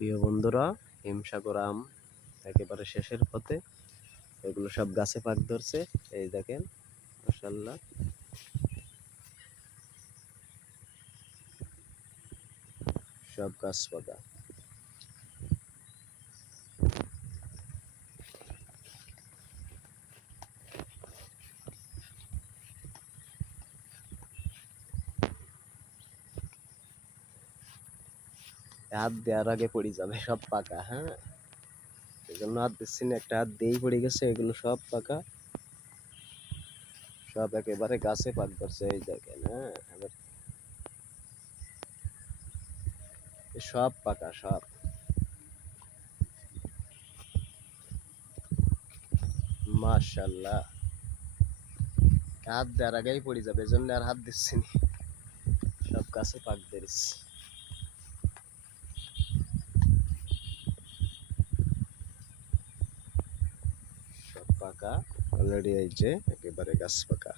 প্রিয় বন্ধুরা, হিমসাগর আম একেবারে শেষের পথে। এগুলো সব গাছে পাক ধরছে। এই দেখেন, মাশাআল্লাহ। সব গাছ পাকা। হাত দেওয়ার আগে পড়ে যাবে, সব পাকা। হ্যাঁ, এই জন্য হাত দিচ্ছি না, একটা হাত দিয়েই পড়ে গেছে। এগুলো সব পাকা, সব একেবারে গাছে পাক ধরছে। এই দেখেন, হ্যাঁ, সব পাকা, সব। মাশাআল্লাহ, হাত দেওয়ার আগেই পড়ে যাবে, এই জন্য আর হাত দিচ্ছি না। সব গাছে পাক ধরেছে, সব পাকা অলরেডি। এই যে একেবারে গাছ পাকা।